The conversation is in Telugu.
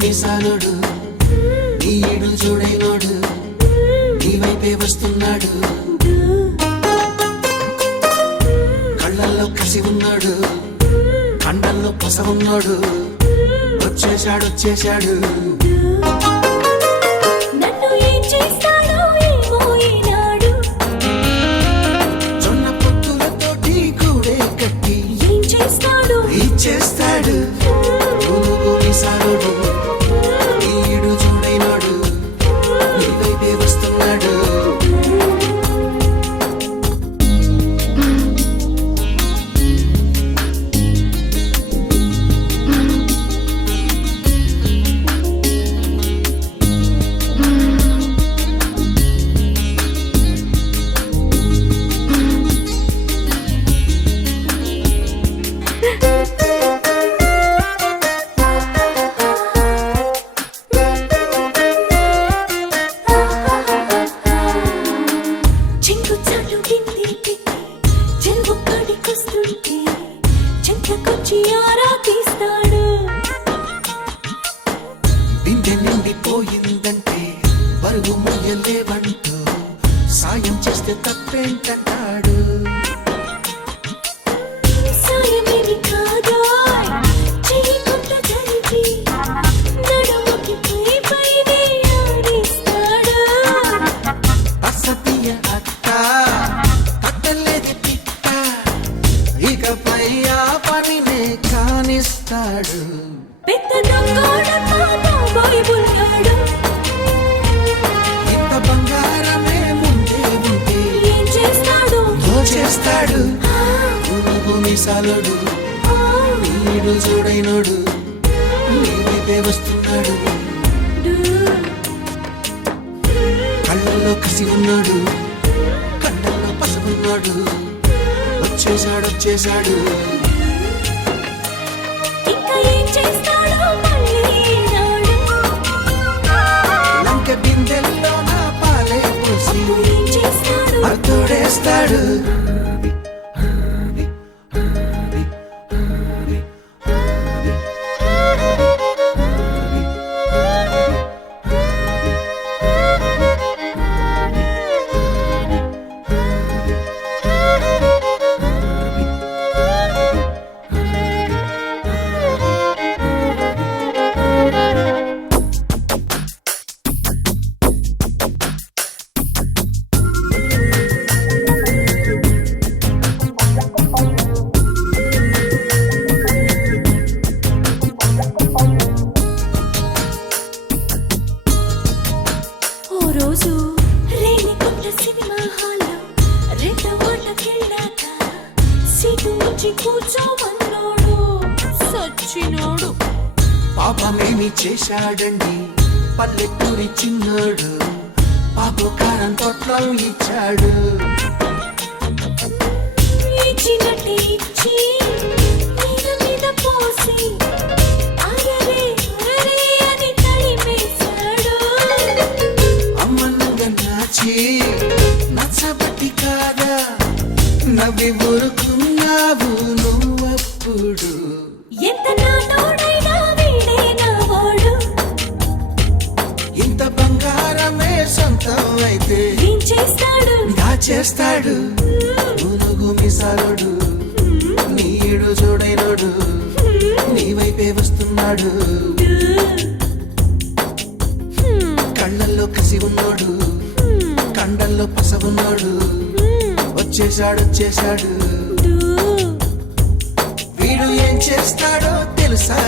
మీసాలుడు నీడు చూడైనోడు నీ వైపే వస్తున్నాడు కళ్ళల్లో కసి ఉన్నాడు కండల్లో పస ఉన్నాడు వచ్చేశాడు వచ్చేశాడు జొన్న పొత్తులతోటి కూడే కట్టి ఇచ్చేస్తాడు మీసాలుడు నీడు చూడైనోడు నీ వైపే వస్తున్నాడు బిందె నిండిపోయిందంటే బరువు మొయ్యలేవంటూ సాయం చేస్తే తప్పేంటంటాడు అసతీయ అక్క కట్టలేది పిట్ట ఇకపై ఆ పనినే కానిస్తాడు ఇంత బంగారమే ముందే ఉంటే దోచేస్తాడు మీసాలుడు నీడు చూడైనోడు నీ వైపే వస్తున్నాడు కళ్ళల్లో కసి ఉన్నాడు కండల్లో పస ఉన్నాడు వచ్చేశాడు వచ్చేశాడు లంక బిందెల్లో నా పాలే పోసి తోడేస్తాడు రోజు రేణికొండ సినిమా హాల్లో రెండో వాటకెళ్ళాక సీటు వచ్చి కూర్చోమన్నాడు సచ్చినోడు పాపమేమి చేశాడండి పల్లెటూరి చిన్నాడు పాపు కారం తొట్లం ఇచ్చాడు ఇచ్చినట్టే ఇచ్చి మీద మీద పోసి నచ్చబట్టి కాదా నవ్వి ఊరుకున్నావు నువ్వప్పుడు ఎంత నాటోడైనా వీడే నావాడు ఇంత బంగారమే సొంతం అయితే చేస్తాడు దాచేస్తాడు మునుగు మీసాలుడు నీడు చూడైనోడు నీ వైపే వస్తున్నాడు కళ్ళల్లో కసి ఉన్నాడు కండల్లో పస ఉన్నాడు వచ్చేశాడు వచ్చేశాడు వీడు ఏం చేస్తాడో తెలుసా